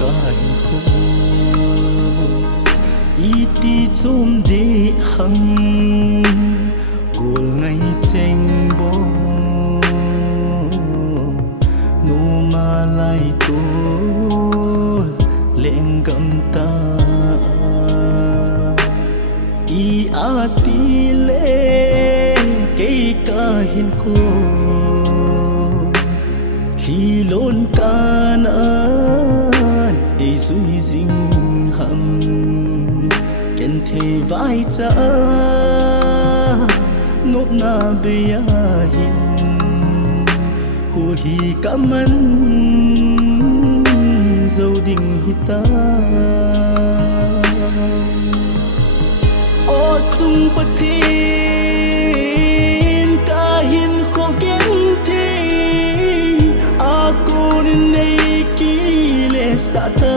cái khô iti chôm để hằng gồl ngày tranh bó nô ma lai tô leng gam ta i ati le cây ca hin khô khi lôn can an e duy dinh hằng ken thề vai cha nốt na bia hin hu hi kaman dâu đình hita o chung pathin ka hin kho ken thi a kun nei ki le sata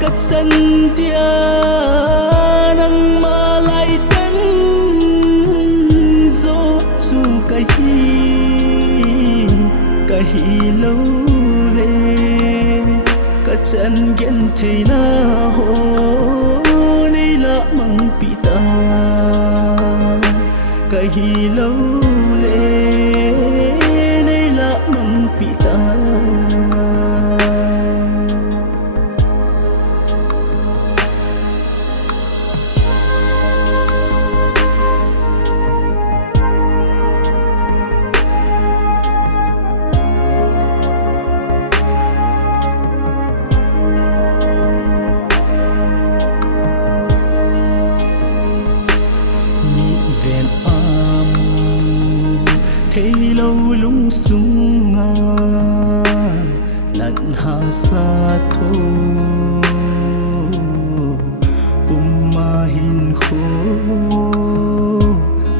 các dân tia nang malay tan zo chu kahi lâu le các chân gen thei na ho nei la mang pita kahi lâu le nei la mang pita thấy lâu lung sung nga lặn hạ xa thô ma hin khô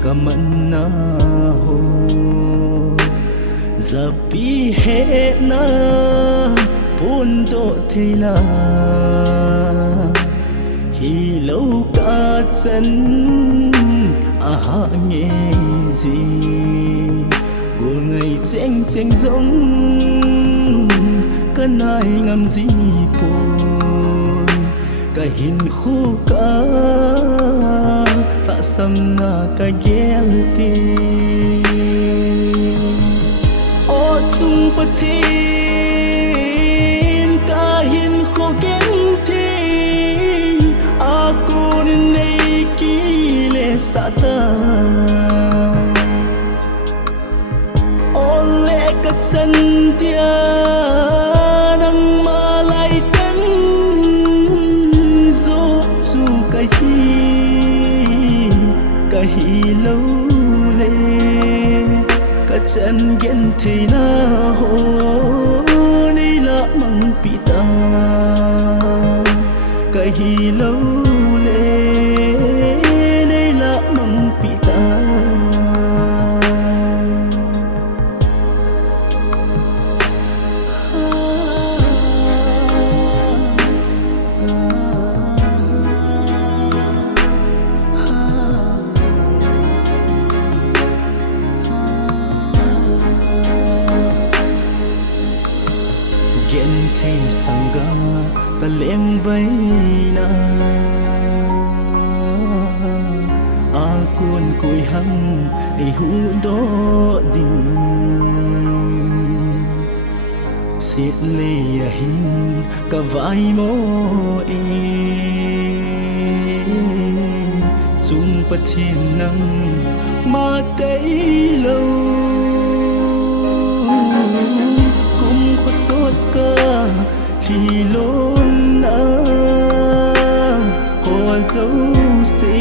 kaman na ho zapi he na pun do thela hi lâu ka chân aha nghe gì gồl ngày chênh chênh giống cái nai ngắm gì bồi cái hình khô cả ta xăm na cái ghel ti o chung pathin cái hình khô ghel ti a kun nei ki le sata các dân tia nang malay tan zo chu kahi lâu le các chân gen thei na ho nei la mang pita kahi lâu le nei la mang pita gen thei sanga ta leng bay na a kun kui hang ei hu do ding sit le a hin ka vai mo e chung pathin nang ma tei lâu sốt ca khi lôn na hoa dấu xì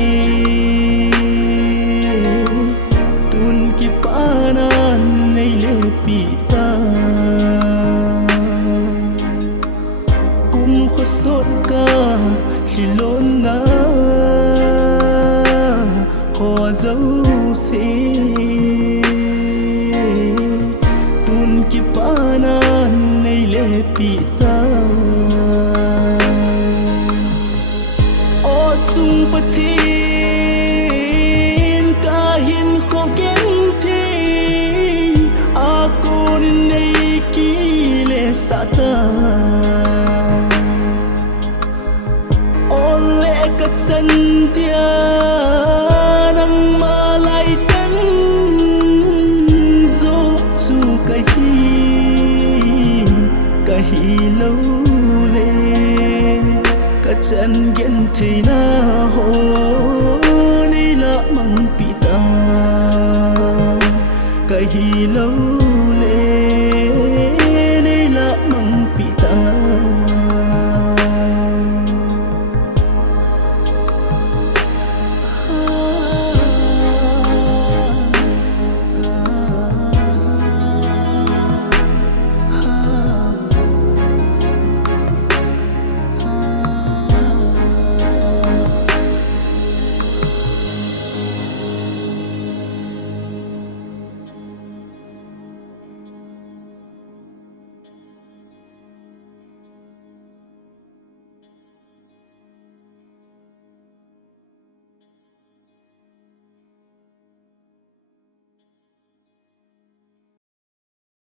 tun ki panan nei le pita kum kho sốt ca khi lôn na hoa dấu xì tun ki panan nei le pita o chung pathin ka hin kho gen thi a kun nei thei na ho nei la mang pi ta ka hi lo